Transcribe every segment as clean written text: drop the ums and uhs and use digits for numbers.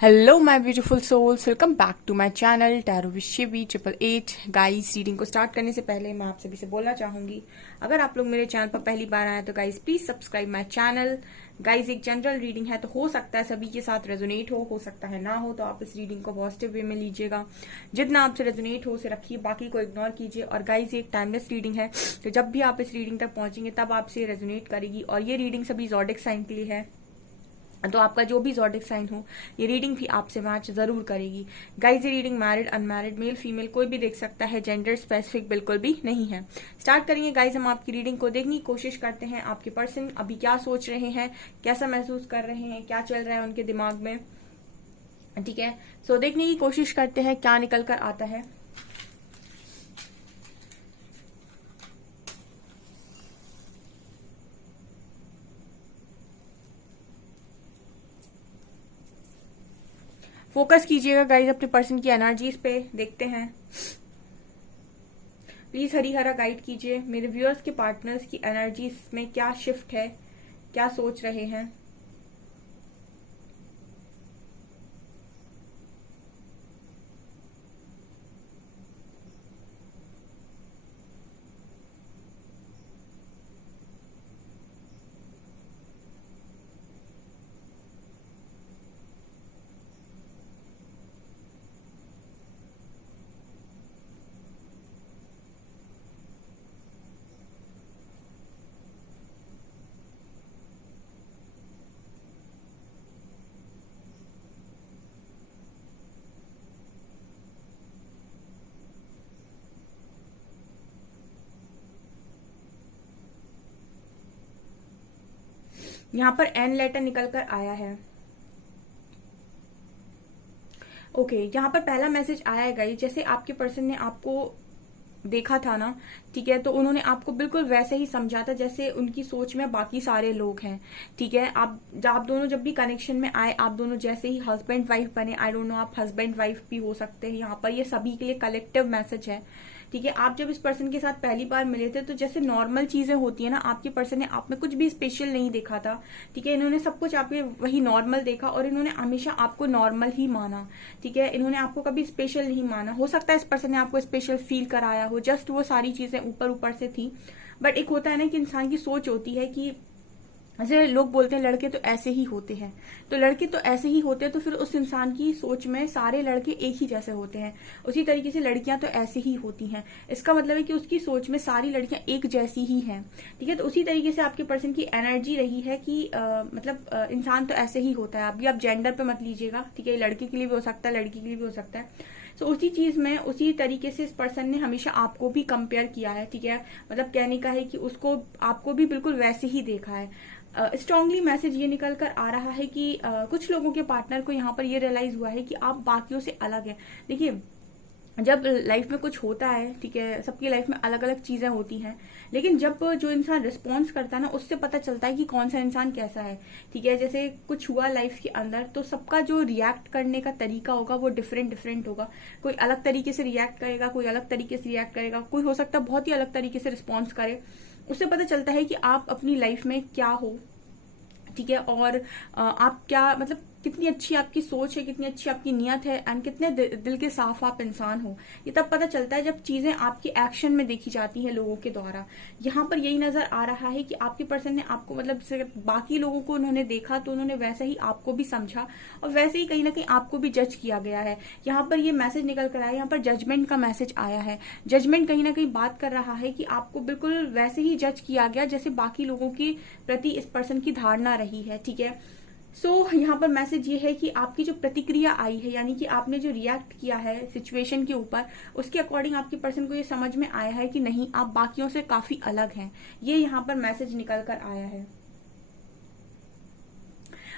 Hello my beautiful souls, welcome back to my channel tarot with Shivi 888। Guys, reading को start करने से पहले मैं आप सभी से बोलना चाहूंगी, अगर आप लोग मेरे चैनल पर पहली बार आए तो guys please subscribe my channel. Guys, एक जनरल रीडिंग है तो हो सकता है सभी के साथ रेजोनेट हो सकता है ना हो, तो आप इस रीडिंग को पॉजिटिव वे में लीजिएगा। जितना आपसे रेजोनेट हो उसे रखिए, बाकी को इग्नोर कीजिए। और गाइस, ये एक टाइमलेस रीडिंग है, तो जब भी आप इस रीडिंग तक पहुंचेंगे तब आपसे रेजोनेट करेगी। और ये रीडिंग सभी ज़ोडिक साइन के लिए है, तो आपका जो भी ज़ोडिक साइन हो ये रीडिंग भी आपसे मैच जरूर करेगी। गाइज, ये reading married unmarried male female कोई भी देख सकता है, जेंडर स्पेसिफिक बिल्कुल भी नहीं है। स्टार्ट करेंगे गाइज, हम आपकी रीडिंग को देखने की कोशिश करते हैं। आपके पर्सन अभी क्या सोच रहे हैं, कैसा महसूस कर रहे हैं, क्या चल रहा है उनके दिमाग में, ठीक है। सो देखने की कोशिश करते हैं क्या निकल कर आता है। फोकस कीजिएगा गाइज अपने पर्सन की एनर्जीज पे, देखते हैं। प्लीज हरी हरा गाइड कीजिए मेरे व्यूअर्स के पार्टनर्स की एनर्जीज में क्या शिफ्ट है, क्या सोच रहे हैं। यहाँ पर एन लेटर निकल कर आया है। ओके, यहाँ पर पहला मैसेज आया है गाइस, जैसे आपके पर्सन ने आपको देखा था ना, ठीक है, तो उन्होंने आपको बिल्कुल वैसे ही समझा था जैसे उनकी सोच में बाकी सारे लोग हैं, ठीक है। आप दोनों जब भी कनेक्शन में आए, आप दोनों जैसे ही हस्बैंड वाइफ बने, आई डोंट नो आप हस्बैंड वाइफ भी हो सकते हैं, यहाँ पर ये सभी के लिए कलेक्टिव मैसेज है, ठीक है। आप जब इस पर्सन के साथ पहली बार मिले थे तो जैसे नॉर्मल चीजें होती है ना, आपके पर्सन ने आप में कुछ भी स्पेशल नहीं देखा था, ठीक है। इन्होंने सब कुछ आपके वही नॉर्मल देखा और इन्होंने हमेशा आपको नॉर्मल ही माना, ठीक है। इन्होंने आपको कभी स्पेशल नहीं माना। हो सकता है इस पर्सन ने आपको स्पेशल फील कराया हो, जस्ट वो सारी चीजें ऊपर ऊपर से थी। बट एक होता है ना कि इंसान की सोच होती है कि जैसे लोग बोलते हैं लड़के तो ऐसे ही होते हैं, तो लड़के तो ऐसे ही होते हैं, तो फिर उस इंसान की सोच में सारे लड़के एक ही जैसे होते हैं। उसी तरीके से लड़कियां तो ऐसे ही होती हैं, इसका मतलब है कि उसकी सोच में सारी लड़कियां एक जैसी ही हैं, ठीक है। तो उसी तरीके से आपके पर्सन की एनर्जी रही है कि इंसान तो ऐसे ही होता है। अभी आप जेंडर पे मत लीजिएगा, ठीक है, लड़के के लिए भी हो सकता है, लड़की के लिए भी हो सकता है। तो उसी चीज में उसी तरीके से इस पर्सन ने हमेशा आपको भी कंपेयर किया है, ठीक है। मतलब कहने का है कि उसको आपको भी बिल्कुल वैसे ही देखा है। स्ट्रांगली मैसेज ये निकल कर आ रहा है कि कुछ लोगों के पार्टनर को यहाँ पर ये रियलाइज हुआ है कि आप बाकियों से अलग हैं। देखिए, जब लाइफ में कुछ होता है, ठीक है, सबकी लाइफ में अलग अलग चीजें होती हैं, लेकिन जब जो इंसान रिस्पॉन्स करता है ना, उससे पता चलता है कि कौन सा इंसान कैसा है, ठीक है। जैसे कुछ हुआ लाइफ के अंदर तो सबका जो रिएक्ट करने का तरीका होगा वो डिफरेंट डिफरेंट होगा। कोई अलग तरीके से रिएक्ट करेगा, कोई अलग तरीके से रिएक्ट करेगा, कोई हो सकता है बहुत ही अलग तरीके से रिस्पॉन्स करे। उससे पता चलता है कि आप अपनी लाइफ में क्या हो, ठीक है। और आप क्या मतलब कितनी अच्छी आपकी सोच है, कितनी अच्छी आपकी नियत है, एंड कितने दिल के साफ आप इंसान हो। ये तब पता चलता है जब चीजें आपकी एक्शन में देखी जाती है लोगों के द्वारा। यहाँ पर यही नजर आ रहा है कि आपके पर्सन ने आपको मतलब जैसे बाकी लोगों को उन्होंने देखा तो उन्होंने वैसे ही आपको भी समझा और वैसे ही कहीं ना कहीं आपको भी जज किया गया है। यहाँ पर ये मैसेज निकल कर आया, यहाँ पर जजमेंट का मैसेज आया है। जजमेंट कहीं ना कहीं बात कर रहा है कि आपको बिल्कुल वैसे ही जज किया गया जैसे बाकी लोगों के प्रति इस पर्सन की धारणा रही है, ठीक है। यहाँ पर मैसेज ये है कि आपकी जो प्रतिक्रिया आई है, यानी कि आपने जो रिएक्ट किया है सिचुएशन के ऊपर, उसके अकॉर्डिंग आपके पर्सन को ये समझ में आया है कि नहीं, आप बाकियों से काफी अलग हैं। ये यहाँ पर मैसेज निकल कर आया है।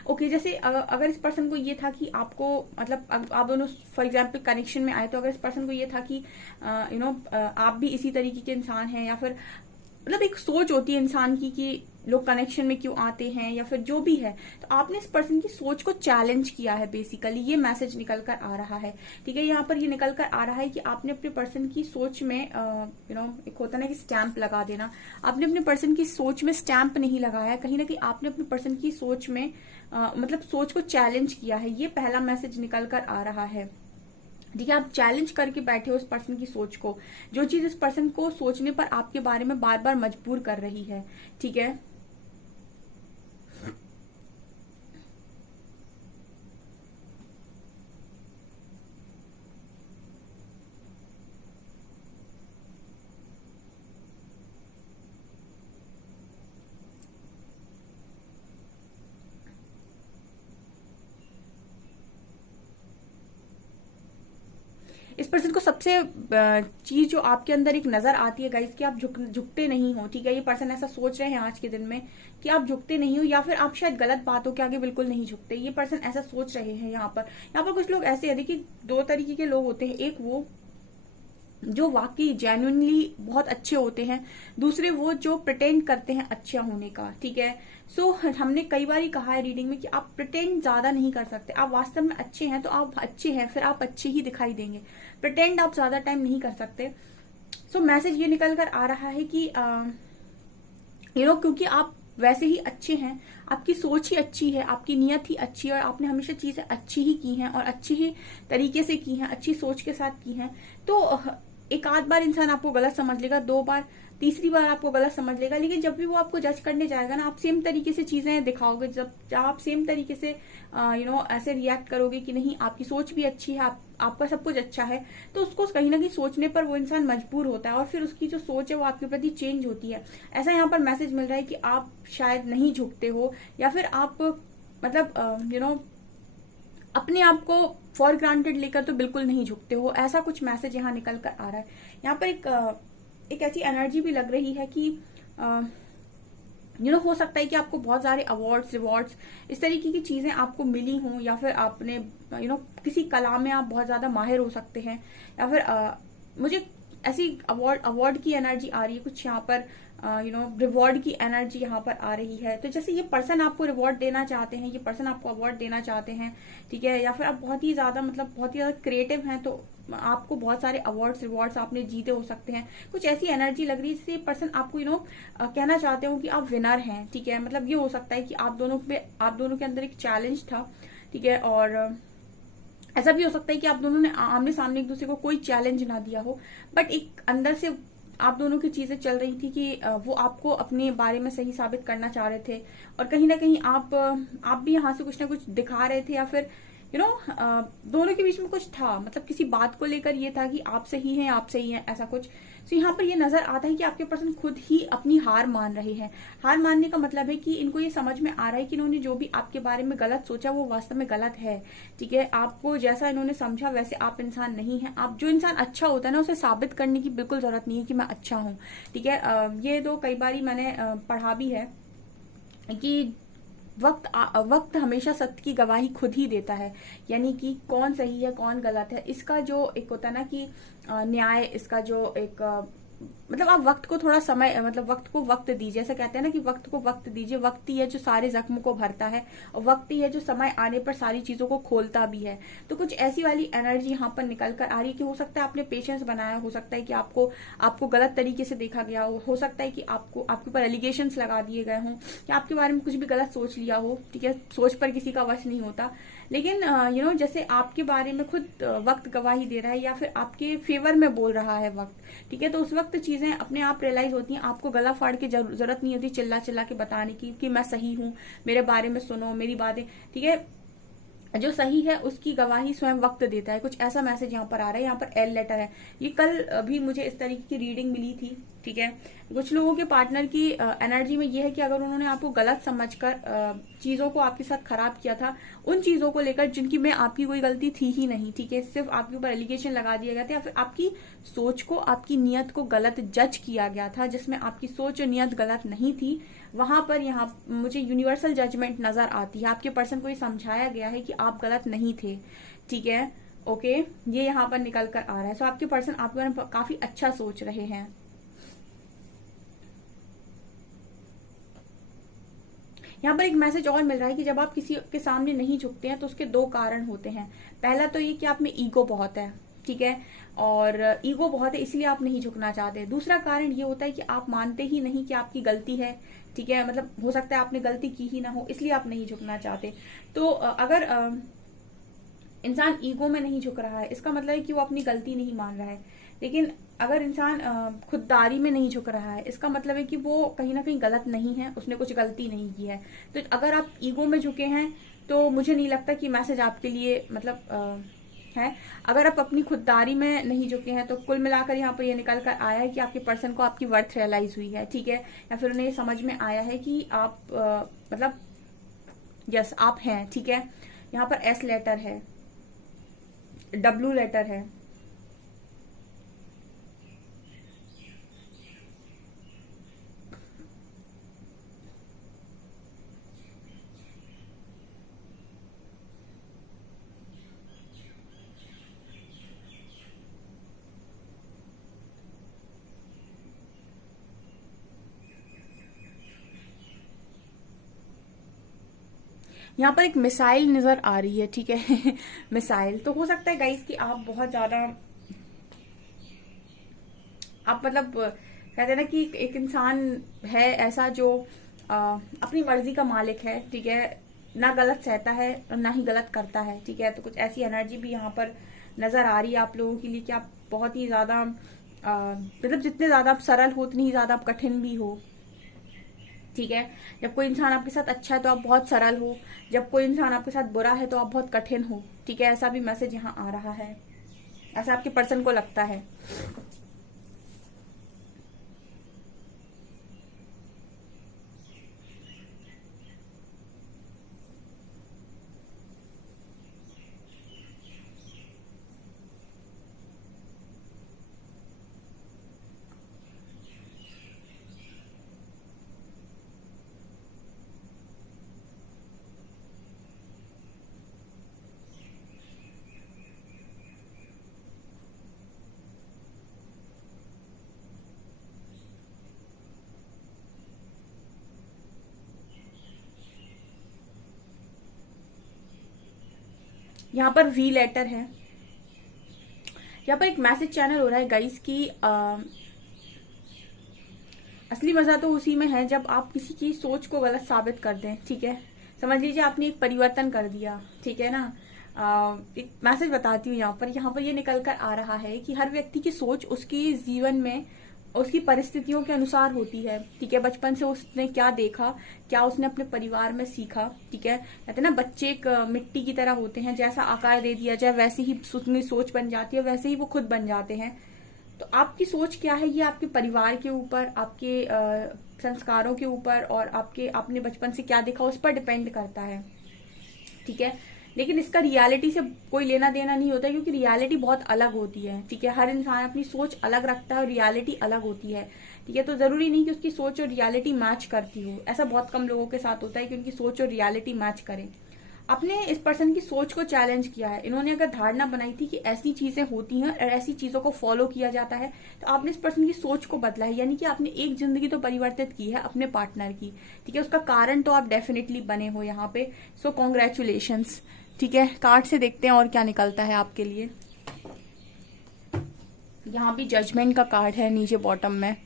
ओके, जैसे अगर इस पर्सन को ये था कि आपको मतलब आप दोनों फॉर एग्जाम्पल कनेक्शन में आए, तो अगर इस पर्सन को ये था कि आप भी इसी तरीके के इंसान हैं, या फिर मतलब एक सोच होती है इंसान की कि लोग कनेक्शन में क्यों आते हैं या फिर जो भी है, तो आपने इस पर्सन की सोच को चैलेंज किया है, बेसिकली ये मैसेज निकल कर आ रहा है। ठीक है, यहाँ पर ये निकल कर आ रहा है कि आपने अपने पर्सन की सोच में एक होता है ना कि स्टैंप लगा देना, आपने अपने पर्सन की सोच में स्टैंप नहीं लगाया, कहीं ना कहीं आपने अपने पर्सन की सोच में मतलब सोच को चैलेंज किया है, ये पहला मैसेज निकल कर आ रहा है। ठीक है, आप चैलेंज करके बैठे हो उस पर्सन की सोच को, जो चीज इस पर्सन को सोचने पर आपके बारे में बार बार मजबूर कर रही है। ठीक है, इस पर्सन को सबसे चीज जो आपके अंदर एक नजर आती है गाइस कि आप झुकते नहीं हो। ठीक है, ये पर्सन ऐसा सोच रहे हैं आज के दिन में कि आप झुकते नहीं हो, या फिर आप शायद गलत बातों के आगे बिल्कुल नहीं झुकते, ये पर्सन ऐसा सोच रहे हैं। यहाँ पर कुछ लोग ऐसे हैं, देखिए दो तरीके के लोग होते हैं, एक वो जो वाकई जेन्युइनली बहुत अच्छे होते हैं, दूसरे वो जो प्रिटेंड करते हैं अच्छा होने का। ठीक है, सो हमने कई बार ही कहा है रीडिंग में कि आप प्रिटेंड ज्यादा नहीं कर सकते, आप वास्तव में अच्छे हैं तो आप अच्छे हैं, फिर आप अच्छे ही दिखाई देंगे, प्रिटेंड आप ज्यादा टाइम नहीं कर सकते। सो मैसेज ये निकल कर आ रहा है कि क्योंकि आप वैसे ही अच्छे हैं, आपकी सोच ही अच्छी है, आपकी नियत ही अच्छी है, और आपने हमेशा चीजें अच्छी ही की हैं और अच्छी ही तरीके से की हैं, अच्छी सोच के साथ की हैं। तो एक आध बार इंसान आपको गलत समझ लेगा, दो बार, तीसरी बार आपको गलत समझ लेगा, लेकिन जब भी वो आपको जज करने जाएगा ना, आप सेम तरीके से चीजें दिखाओगे, जब आप सेम तरीके से ऐसे रिएक्ट करोगे कि नहीं आपकी सोच भी अच्छी है, आपका सब कुछ अच्छा है, तो उसको कहीं ना कहीं सोचने पर वो इंसान मजबूर होता है, और फिर उसकी जो सोच है वो आपके प्रति चेंज होती है। ऐसा यहाँ पर मैसेज मिल रहा है कि आप शायद नहीं झुकते हो, या फिर आप मतलब अपने आप को फॉर ग्रांटेड लेकर तो बिल्कुल नहीं झुकते हो, ऐसा कुछ मैसेज यहाँ निकल कर आ रहा है। यहाँ पर एक ऐसी एनर्जी भी लग रही है कि हो सकता है कि आपको बहुत सारे अवार्ड्स, रिवॉर्ड्स, इस तरीके की चीजें आपको मिली हों, या फिर आपने किसी कला में आप बहुत ज्यादा माहिर हो सकते हैं, या फिर मुझे ऐसी अवार्ड की एनर्जी आ रही है कुछ यहाँ पर, रिवॉर्ड की एनर्जी यहाँ पर आ रही है। तो जैसे ये पर्सन आपको रिवॉर्ड देना चाहते हैं, ये पर्सन आपको अवार्ड देना चाहते हैं। ठीक है, या फिर आप बहुत ही ज्यादा क्रिएटिव हैं, तो आपको बहुत सारे अवार्ड्स, रिवॉर्ड्स आपने जीते हो सकते हैं, कुछ ऐसी एनर्जी लग रही है जैसे पर्सन आपको कहना चाहते हो कि आप विनर हैं। ठीक है, मतलब ये हो सकता है कि आप दोनों के अंदर एक चैलेंज था। ठीक है, और ऐसा भी हो सकता है कि आप दोनों ने आमने सामने एक दूसरे को कोई चैलेंज ना दिया हो, बट एक अंदर से आप दोनों की चीजें चल रही थी कि वो आपको अपने बारे में सही साबित करना चाह रहे थे, और कहीं ना कहीं आप भी यहाँ से कुछ ना कुछ दिखा रहे थे, या फिर दोनों के बीच में कुछ था, मतलब किसी बात को लेकर ये था कि आप सही हैं ऐसा कुछ। तो यहाँ पर ये नजर आता है कि आपके पर्सन खुद ही अपनी हार मान रहे हैं। हार मानने का मतलब है कि इनको ये समझ में आ रहा है कि इन्होंने जो भी आपके बारे में गलत सोचा वो वास्तव में गलत है। ठीक है, आपको जैसा इन्होंने समझा वैसे आप इंसान नहीं है। आप जो इंसान अच्छा होता है ना, उसे साबित करने की बिल्कुल जरूरत नहीं है कि मैं अच्छा हूँ। ठीक है, ये तो कई बार मैंने पढ़ा भी है कि वक्त हमेशा सत्य की गवाही खुद ही देता है, यानी कि कौन सही है कौन गलत है, इसका जो एक होता है ना कि न्याय, इसका जो एक मतलब आप वक्त को थोड़ा समय, मतलब वक्त को वक्त दीजिए। ऐसा कहते हैं ना कि वक्त को वक्त दीजिए, वक्त ही है जो सारे जख्म को भरता है, और वक्त ही है जो समय आने पर सारी चीजों को खोलता भी है। तो कुछ ऐसी वाली एनर्जी यहाँ पर निकल कर आ रही है कि हो सकता है आपने पेशेंस बनाया, हो सकता है कि आपको गलत तरीके से देखा गया हो सकता है कि आपके ऊपर एलिगेशंस लगा दिए गए हों, या आपके बारे में कुछ भी गलत सोच लिया हो। ठीक है, सोच पर किसी का वश नहीं होता, लेकिन जैसे आपके बारे में खुद वक्त गवाही दे रहा है, या फिर आपके फेवर में बोल रहा है वक्त। ठीक है, तो उस वक्त चीजें अपने आप रियलाइज होती हैं, आपको गला फाड़ के जरूरत नहीं होती चिल्ला चिल्ला के बताने की कि मैं सही हूँ, मेरे बारे में सुनो, मेरी बातें। ठीक है, जो सही है उसकी गवाही स्वयं वक्त देता है, कुछ ऐसा मैसेज यहाँ पर आ रहा है। यहाँ पर एल लेटर है, ये कल भी मुझे इस तरीके की रीडिंग मिली थी। ठीक है, कुछ लोगों के पार्टनर की एनर्जी में ये है कि अगर उन्होंने आपको गलत समझकर चीजों को आपके साथ खराब किया था, उन चीजों को लेकर जिनकी में आपकी कोई गलती थी ही नहीं। ठीक है, सिर्फ आपके ऊपर एलिगेशन लगा दिया गया था, या फिर आपकी सोच को, आपकी नियत को गलत जज किया गया था, जिसमें आपकी सोच और नियत गलत नहीं थी। वहां पर यहाँ मुझे यूनिवर्सल जजमेंट नजर आती है, आपके पर्सन को ये समझाया गया है कि आप गलत नहीं थे। ठीक है, ओके, ये यहाँ पर निकल कर आ रहा है। सो आपके पर्सन आपके बारे में काफी अच्छा सोच रहे हैं। यहाँ पर एक मैसेज और मिल रहा है कि जब आप किसी के सामने नहीं झुकते हैं तो उसके दो कारण होते हैं। पहला तो ये कि आप में ईगो बहुत है, ठीक है, और ईगो बहुत है इसलिए आप नहीं झुकना चाहते। दूसरा कारण ये होता है कि आप मानते ही नहीं कि आपकी गलती है, ठीक है, मतलब हो सकता है आपने गलती की ही ना हो, इसलिए आप नहीं झुकना चाहते। तो अगर इंसान ईगो में नहीं झुक रहा है इसका मतलब है कि वो अपनी गलती नहीं मान रहा है। लेकिन अगर इंसान खुददारी में नहीं झुक रहा है इसका मतलब है कि वो कहीं ना कहीं गलत नहीं है, उसने कुछ गलती नहीं की है। तो अगर आप ईगो में झुके हैं तो मुझे नहीं लगता कि मैसेज आपके लिए मतलब है। अगर आप अपनी खुददारी में नहीं झुके हैं तो कुल मिलाकर यहाँ पर ये निकल कर आया है कि आपके पर्सन को आपकी वर्थ रियलाइज हुई है, ठीक है, या फिर उन्हें समझ में आया है कि आप मतलब यस आप हैं, ठीक है। यहाँ पर एस लेटर है, डब्ल्यू लेटर है, यहाँ पर एक मिसाइल नजर आ रही है, ठीक है। मिसाइल तो हो सकता है गाइस कि आप बहुत ज्यादा आप मतलब कहते हैं ना कि एक इंसान है ऐसा जो अपनी मर्जी का मालिक है, ठीक है, ना गलत सहता है और ना ही गलत करता है, ठीक है। तो कुछ ऐसी एनर्जी भी यहाँ पर नजर आ रही है आप लोगों के लिए कि आप बहुत ही ज्यादा मतलब जितने ज्यादा आप सरल हो उतनी ही ज्यादा आप कठिन भी हो, ठीक है। जब कोई इंसान आपके साथ अच्छा है तो आप बहुत सरल हो, जब कोई इंसान आपके साथ बुरा है तो आप बहुत कठिन हो, ठीक है। ऐसा भी मैसेज यहाँ आ रहा है, ऐसा आपके पर्सन को लगता है। यहाँ पर वी लेटर है। यहाँ पर एक मैसेज चैनल हो रहा है गाइस की असली मजा तो उसी में है जब आप किसी की सोच को गलत साबित कर दें, ठीक है। समझ लीजिए आपने एक परिवर्तन कर दिया, ठीक है ना। एक मैसेज बताती हूँ यहाँ पर ये निकल कर आ रहा है कि हर व्यक्ति की सोच उसकी जीवन में उसकी परिस्थितियों के अनुसार होती है, ठीक है। बचपन से उसने क्या देखा, क्या उसने अपने परिवार में सीखा, ठीक है। कहते हैं ना बच्चे एक मिट्टी की तरह होते हैं, जैसा आकार दे दिया जाए वैसे ही उसकी सोच बन जाती है, वैसे ही वो खुद बन जाते हैं। तो आपकी सोच क्या है ये आपके परिवार के ऊपर, आपके संस्कारों के ऊपर और आपके आपने बचपन से क्या देखा उस पर डिपेंड करता है, ठीक है। लेकिन इसका रियलिटी से कोई लेना देना नहीं होता क्योंकि रियलिटी बहुत अलग होती है, ठीक है। हर इंसान अपनी सोच अलग रखता है और रियलिटी अलग होती है, ठीक है। तो जरूरी नहीं कि उसकी सोच और रियलिटी मैच करती हो, ऐसा बहुत कम लोगों के साथ होता है कि उनकी सोच और रियलिटी मैच करे। आपने इस पर्सन की सोच को चैलेंज किया है। इन्होंने अगर धारणा बनाई थी कि ऐसी चीजें होती हैं और ऐसी चीजों को फॉलो किया जाता है तो आपने इस पर्सन की सोच को बदला है, यानी कि आपने एक जिंदगी तो परिवर्तित की है अपने पार्टनर की, ठीक है। उसका कारण तो आप डेफिनेटली बने हो यहाँ पे। सो कॉन्ग्रेचुलेशंस, ठीक है। कार्ड से देखते हैं और क्या निकलता है आपके लिए। यहाँ भी जजमेंट का कार्ड है नीचे बॉटम में।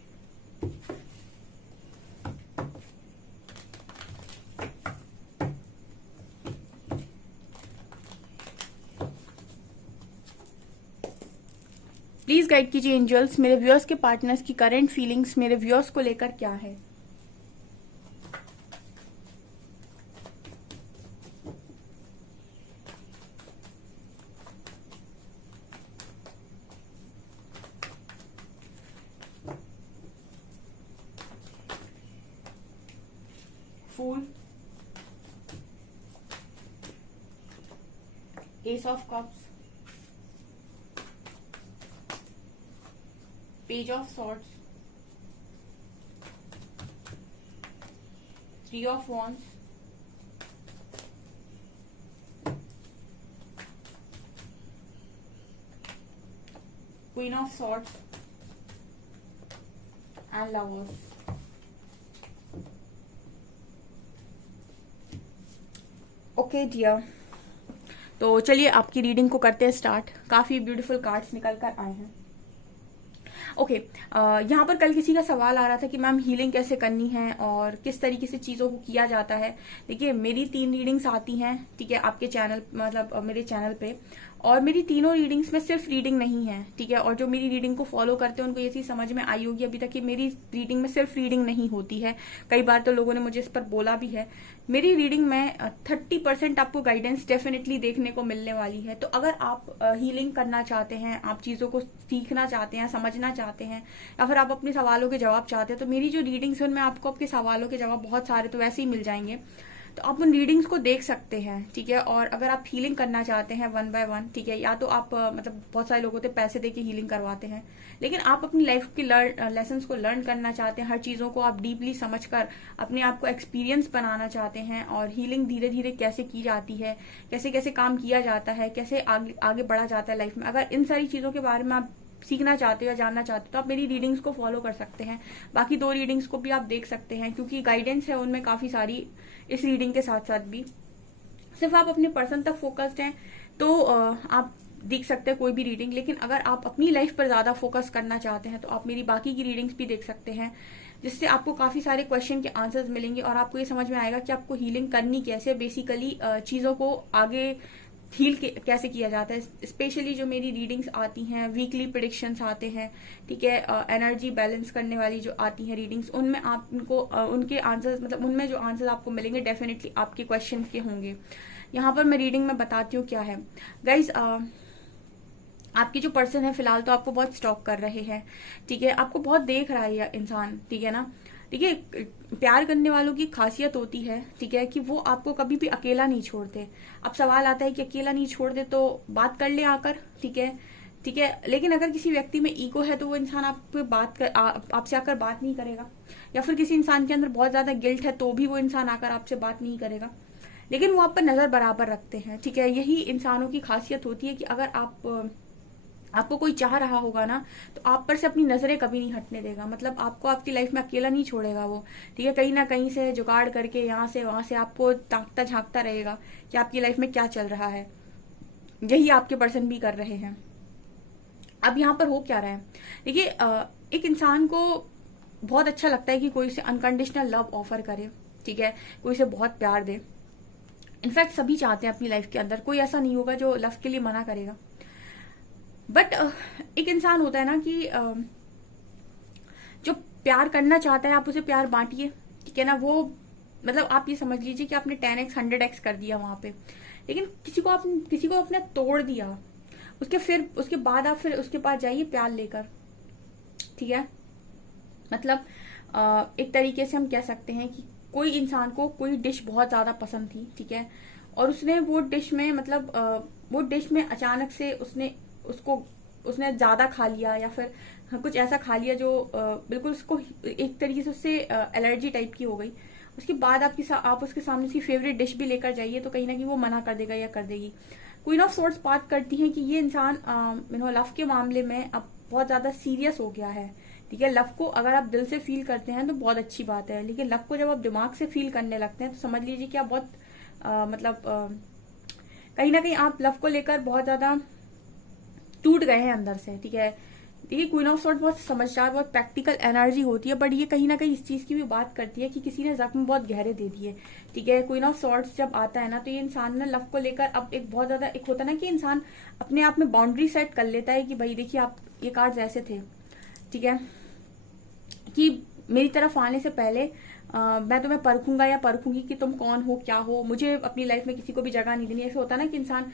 प्लीज गाइड कीजिए एंजल्स, मेरे व्यूअर्स के पार्टनर्स की करंट फीलिंग्स मेरे व्यूअर्स को लेकर क्या है। Fool, ace of cups, page of swords, three of wands, queen of swords and lovers. Okay dear, तो चलिए आपकी रीडिंग को करते हैं स्टार्ट। काफी ब्यूटीफुल कार्ड्स निकल कर आए हैं। ओके, यहाँ पर कल किसी का सवाल आ रहा था कि मैम हीलिंग कैसे करनी है और किस तरीके से चीज़ों को किया जाता है। देखिए, मेरी 3 रीडिंग्स आती हैं, ठीक है, आपके चैनल मतलब मेरे चैनल पे, और मेरी तीनों रीडिंग्स में सिर्फ रीडिंग नहीं है, ठीक है। और जो मेरी रीडिंग को फॉलो करते हैं उनको ये चीज़ समझ में आई होगी अभी तक कि मेरी रीडिंग में सिर्फ रीडिंग नहीं होती है। कई बार तो लोगों ने मुझे इस पर बोला भी है। मेरी रीडिंग में 30% आपको गाइडेंस डेफिनेटली देखने को मिलने वाली है। तो अगर आप हीलिंग करना चाहते हैं, आप चीज़ों को सीखना चाहते हैं, समझना चाहते हैं, या फिर आप अपने सवालों के जवाब चाहते हैं, तो मेरी जो रीडिंग्स है उनमें आपको आपके सवालों के जवाब बहुत सारे तो वैसे ही मिल जाएंगे। तो आप उन रीडिंग्स को देख सकते हैं, ठीक है। और अगर आप हीलिंग करना चाहते हैं 1 बाय 1, ठीक है, या तो आप मतलब बहुत सारे लोग होते हैं पैसे देके हीलिंग करवाते हैं, लेकिन आप अपनी लाइफ की लेसन्स को लर्न करना चाहते हैं, हर चीज़ों को आप डीपली समझकर अपने आप को एक्सपीरियंस बनाना चाहते हैं, और हीलिंग धीरे धीरे कैसे की जाती है, कैसे कैसे काम किया जाता है, कैसे आगे बढ़ा जाता है लाइफ में, अगर इन सारी चीज़ों के बारे में आप सीखना चाहते हो या जानना चाहते हो तो आप मेरी रीडिंग्स को फॉलो कर सकते हैं। बाकी 2 रीडिंग्स को भी आप देख सकते हैं, क्योंकि गाइडेंस है उनमें काफ़ी सारी इस रीडिंग के साथ साथ भी। सिर्फ आप अपने पर्सन तक फोकस्ड हैं तो आप देख सकते हैं कोई भी रीडिंग, लेकिन अगर आप अपनी लाइफ पर ज़्यादा फोकस करना चाहते हैं तो आप मेरी बाकी की रीडिंग्स भी देख सकते हैं, जिससे आपको काफ़ी सारे क्वेश्चन के आंसर्स मिलेंगे और आपको ये समझ में आएगा कि आपको हीलिंग करनी कैसे, बेसिकली चीज़ों को आगे हील कैसे किया जाता है। स्पेशली जो मेरी रीडिंग्स आती हैं, वीकली प्रिडिक्शंस आते हैं, ठीक है, एनर्जी बैलेंस करने वाली जो आती हैं रीडिंग्स, उनमें आप उनको उनके आंसर्स मतलब उनमें जो आंसर्स आपको मिलेंगे डेफिनेटली आपके क्वेश्चन के होंगे। यहाँ पर मैं रीडिंग में बताती हूँ क्या है। गाइज, आपकी जो पर्सन है फिलहाल तो आपको बहुत स्टॉक कर रहे हैं, ठीक है, आपको बहुत देख रहा है यह इंसान, ठीक है ना। देखिए, प्यार करने वालों की खासियत होती है, ठीक है, कि वो आपको कभी भी अकेला नहीं छोड़ते। अब सवाल आता है कि अकेला नहीं छोड़ दे तो बात कर ले आकर, ठीक है, ठीक है, लेकिन अगर किसी व्यक्ति में ईगो है तो वो इंसान आपसे आकर बात नहीं करेगा, या फिर किसी इंसान के अंदर बहुत ज्यादा गिल्ट है तो भी वो इंसान आकर आपसे बात नहीं करेगा, लेकिन वो आप पर नजर बराबर रखते हैं, ठीक है। यही इंसानों की खासियत होती है कि अगर आपको कोई चाह रहा होगा ना तो आप पर से अपनी नजरें कभी नहीं हटने देगा, मतलब आपको आपकी लाइफ में अकेला नहीं छोड़ेगा वो, ठीक है। कहीं ना कहीं से जुगाड़ करके यहाँ से वहां से आपको ताकता झांकता रहेगा कि आपकी लाइफ में क्या चल रहा है। यही आपके पर्सन भी कर रहे हैं। अब यहाँ पर हो क्या रहा है, देखिए, एक इंसान को बहुत अच्छा लगता है कि कोई उसे अनकंडीशनल लव ऑफर करे, ठीक है, कोई उसे बहुत प्यार दे। इनफैक्ट सभी चाहते हैं अपनी लाइफ के अंदर, कोई ऐसा नहीं होगा जो लव के लिए मना करेगा। बट एक इंसान होता है ना कि जो प्यार करना चाहता है आप उसे प्यार बांटिए, ठीक है ना। वो मतलब आप ये समझ लीजिए कि आपने 10x 100x कर दिया वहां पे, लेकिन किसी को आपने तोड़ दिया, उसके बाद आप फिर उसके पास जाइए प्यार लेकर, ठीक है। मतलब एक तरीके से हम कह सकते हैं कि कोई इंसान को कोई डिश बहुत ज्यादा पसंद थी, ठीक है, और उसने वो डिश में मतलब वो डिश में अचानक से उसने ज्यादा खा लिया, या फिर कुछ ऐसा खा लिया जो बिल्कुल उसको एक तरीके से उससे एलर्जी टाइप की हो गई। उसके बाद आप उसके सामने उसकी फेवरेट डिश भी लेकर जाइए तो कहीं ना कहीं वो मना कर देगा या कर देगी। क्वीन ऑफ सोर्ड्स बात करती है कि ये इंसान लव के मामले में अब बहुत ज्यादा सीरियस हो गया है, ठीक है। लव को अगर आप दिल से फील करते हैं तो बहुत अच्छी बात है, लेकिन लव को जब आप दिमाग से फील करने लगते हैं तो समझ लीजिए कि आप बहुत कहीं ना कहीं आप लव को लेकर बहुत ज्यादा टूट गए हैं अंदर से, ठीक है। देखिए, क्वीन ऑफ सॉर्ड बहुत समझदार, बहुत प्रैक्टिकल एनर्जी होती है, बट ये कहीं ना कहीं इस चीज की भी बात करती है कि किसी ने जख्म बहुत गहरे दे दिए, ठीक है। क्वीन ऑफ सॉर्ड्स जब आता है ना तो ये इंसान ना लव को लेकर अब एक बहुत ज्यादा एक होता है ना कि इंसान अपने आप में बाउंड्री सेट कर लेता है कि भाई देखिए आप ये कार्ड्स ऐसे थे, ठीक है, कि मेरी तरफ आने से पहले मैं तुम्हें परखूंगा या परखूंगी कि तुम कौन हो, क्या हो, मुझे अपनी लाइफ में किसी को भी जगह नहीं देनी। ऐसे होता है ना कि इंसान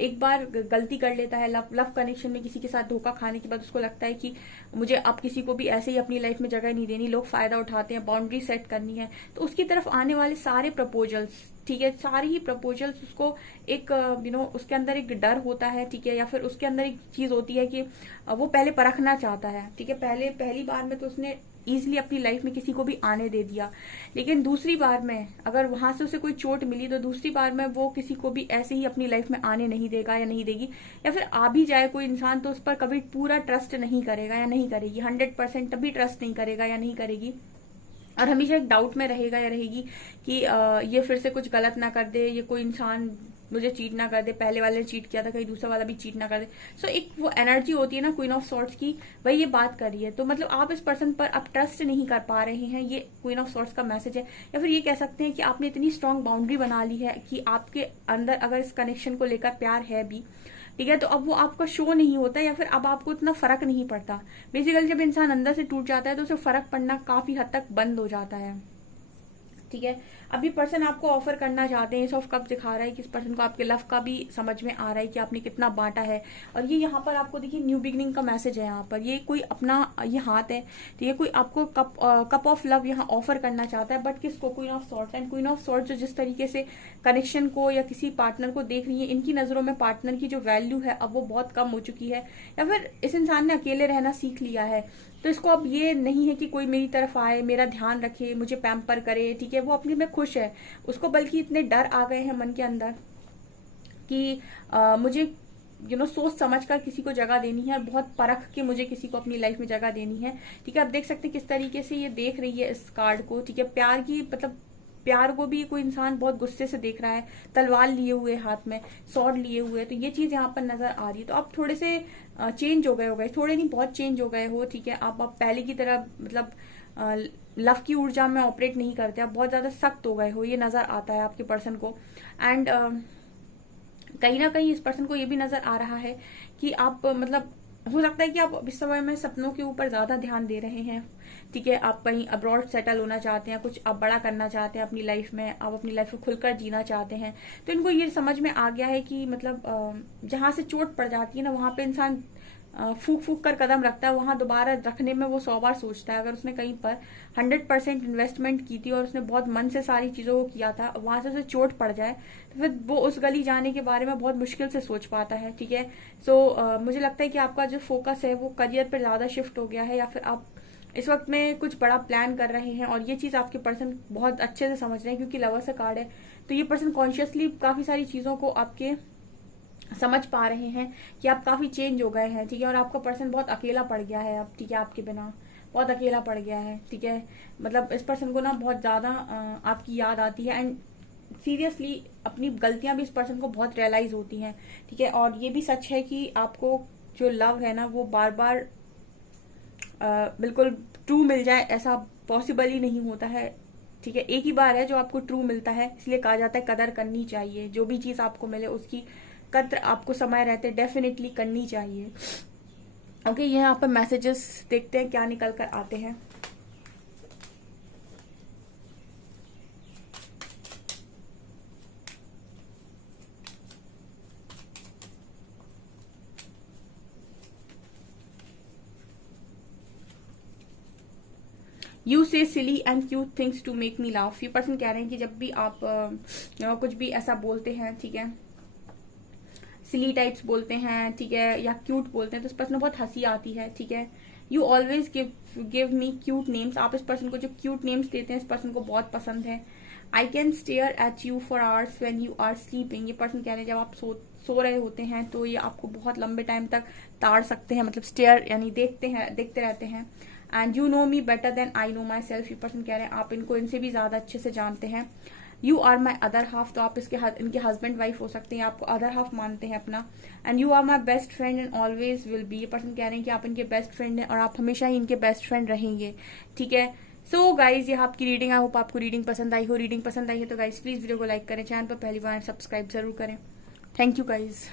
एक बार गलती कर लेता है लव कनेक्शन में, किसी के साथ धोखा खाने के बाद उसको लगता है कि मुझे अब किसी को भी ऐसे ही अपनी लाइफ में जगह नहीं देनी, लोग फायदा उठाते हैं, बाउंड्री सेट करनी है। तो उसकी तरफ आने वाले सारे प्रपोजल्स, ठीक है, सारे ही प्रपोजल्स उसको एक उसके अंदर एक डर होता है, ठीक है, या फिर उसके अंदर एक चीज होती है कि वो पहले परखना चाहता है, ठीक है। पहली बार में तो उसने इजिली अपनी लाइफ में किसी को भी आने दे दिया, लेकिन दूसरी बार में अगर वहां से उसे कोई चोट मिली तो दूसरी बार में वो किसी को भी ऐसे ही अपनी लाइफ में आने नहीं देगा या नहीं देगी, या फिर आ भी जाए कोई इंसान तो उस पर कभी पूरा ट्रस्ट नहीं करेगा या नहीं करेगी, 100% तभी ट्रस्ट नहीं करेगा या नहीं करेगी और हमेशा एक डाउट में रहेगा या रहेगी कि ये फिर से कुछ गलत ना कर दे, ये कोई इंसान मुझे चीट ना कर दे, पहले वाले ने चीट किया था कहीं दूसरा वाला भी चीट ना कर दे। सो एक वो एनर्जी होती है ना क्वीन ऑफ सॉर्ट्स की, वही ये बात कर रही है। तो मतलब आप इस पर्सन पर अब ट्रस्ट नहीं कर पा रहे हैं, ये क्वीन ऑफ सॉर्ट्स का मैसेज है। या फिर ये कह सकते हैं कि आपने इतनी स्ट्रांग बाउंड्री बना ली है कि आपके अंदर अगर इस कनेक्शन को लेकर प्यार है भी, ठीक है, तो अब वो आपका शो नहीं होता या फिर अब आपको इतना फर्क नहीं पड़ता। बेसिकली जब इंसान अंदर से टूट जाता है तो उसे फर्क पड़ना काफी हद तक बंद हो जाता है, ठीक है। अभी पर्सन आपको ऑफर करना चाहते हैं, इस ऑफ कप दिखा रहा है कि इस पर्सन को आपके लव का भी समझ में आ रहा है कि आपने कितना बांटा है। और ये यहाँ पर आपको देखिए न्यू बिगनिंग का मैसेज है। यहाँ पर ये कोई अपना ये हाथ है, ठीक है, कोई आपको कप ऑफ लव यहाँ ऑफर करना चाहता है, बट किसको? Queen of swords. And queen of swords जो जिस तरीके से कनेक्शन को या किसी पार्टनर को देख रही है, इनकी नजरों में पार्टनर की जो वैल्यू है अब वो बहुत कम हो चुकी है, या फिर इस इंसान ने अकेले रहना सीख लिया है। तो इसको अब ये नहीं है कि कोई मेरी तरफ आए, मेरा ध्यान रखे, मुझे पैम्पर करे, ठीक है, वो अपने में खुश है। उसको बल्कि इतने डर आ गए हैं मन के अंदर कि मुझे सोच समझ कर किसी को जगह देनी है, और बहुत परख के मुझे किसी को अपनी लाइफ में जगह देनी है, ठीक है। आप देख सकते हैं किस तरीके से ये देख रही है इस कार्ड को, ठीक है। प्यार की मतलब प्यार को भी कोई इंसान बहुत गुस्से से देख रहा है, तलवार लिए हुए हाथ में, स्वॉर्ड लिए हुए, तो ये चीज यहाँ पर नजर आ रही है। तो आप थोड़े से चेंज हो गए हो, थोड़े नहीं बहुत चेंज हो गए हो, ठीक है। आप पहले की तरह मतलब लव की ऊर्जा में ऑपरेट नहीं करते, आप बहुत ज्यादा सख्त हो गए हो, ये नजर आता है आपके पर्सन को। एंड कहीं ना कहीं इस पर्सन को ये भी नजर आ रहा है कि आप मतलब हो सकता है कि आप इस समय में सपनों के ऊपर ज्यादा ध्यान दे रहे हैं, ठीक है। आप कहीं अब्रॉड सेटल होना चाहते हैं, कुछ आप बड़ा करना चाहते हैं अपनी लाइफ में, आप अपनी लाइफ को खुलकर जीना चाहते हैं। तो इनको ये समझ में आ गया है कि मतलब जहां से चोट पड़ जाती है ना, वहां पे इंसान फूक फूक कर कदम रखता है, वहां दोबारा रखने में वो 100 बार सोचता है। अगर उसने कहीं पर 100% इन्वेस्टमेंट की थी और उसने बहुत मन से सारी चीजों को किया था, वहां से उसे चोट पड़ जाए तो फिर वो उस गली जाने के बारे में बहुत मुश्किल से सोच पाता है, ठीक है। सो मुझे लगता है कि आपका जो फोकस है वो करियर पर ज्यादा शिफ्ट हो गया है, या फिर आप इस वक्त में कुछ बड़ा प्लान कर रहे हैं, और ये चीज आपके पर्सन बहुत अच्छे से समझ रहे हैं, क्योंकि लवर्स का कार्ड है। तो ये पर्सन कॉन्शियसली काफी सारी चीजों को आपके समझ पा रहे हैं कि आप काफी चेंज हो गए हैं, ठीक है। और आपका पर्सन बहुत अकेला पड़ गया है अब, ठीक है, आपके बिना बहुत अकेला पड़ गया है, ठीक है। मतलब इस पर्सन को ना बहुत ज्यादा आपकी याद आती है, एंड सीरियसली अपनी गलतियां भी इस पर्सन को बहुत रियलाइज होती हैं, ठीक है। और ये भी सच है कि आपको जो लव है ना वो बार बार बिल्कुल ट्रू मिल जाए ऐसा पॉसिबल ही नहीं होता है, ठीक है। एक ही बार है जो आपको ट्रू मिलता है, इसलिए कहा जाता है कदर करनी चाहिए, जो भी चीज आपको मिले उसकी कद्र आपको समय रहते डेफिनेटली करनी चाहिए। ओके, ये यहाँ पर मैसेजेस देखते हैं क्या निकल कर आते हैं। You say silly and cute things to make me laugh. ये पर्सन कह रहे हैं कि जब भी आप कुछ भी ऐसा बोलते हैं, ठीक है, सिली टाइप्स बोलते हैं, ठीक है, या क्यूट बोलते हैं, तो इस पर्सन को बहुत हंसी आती है, ठीक है। You always give me cute names. आप इस पर्सन को जो क्यूट नेम्स देते हैं इस पर्सन को बहुत पसंद है। I can stare at you for hours when you are sleeping. ये पर्सन कह रहे हैं जब आप सो रहे होते हैं तो ये आपको बहुत लंबे टाइम तक ताड़ सकते हैं, मतलब स्टेयर यानी देखते रहते हैं। And you know me better than I know myself. ये पर्सन कह रहे हैं आप इनसे भी ज्यादा अच्छे से जानते हैं। You are my other half. तो आप इनके हस्बैंड वाइफ हो सकते हैं, आपको अदर हाफ मानते हैं अपना। And you are my best friend and always will be. ये पर्सन कह रहे हैं कि आप इनके बेस्ट फ्रेंड हैं और आप हमेशा ही इनके बेस्ट फ्रेंड रहेंगे, ठीक है। सो गाइज, ये आपकी रीडिंग, आई होप आपको रीडिंग पसंद आई हो। रीडिंग पसंद आई है तो गाइज प्लीज वीडियो को लाइक करें, चैनल पर पहली बार सब्सक्राइब जरूर करें। Thank you guys.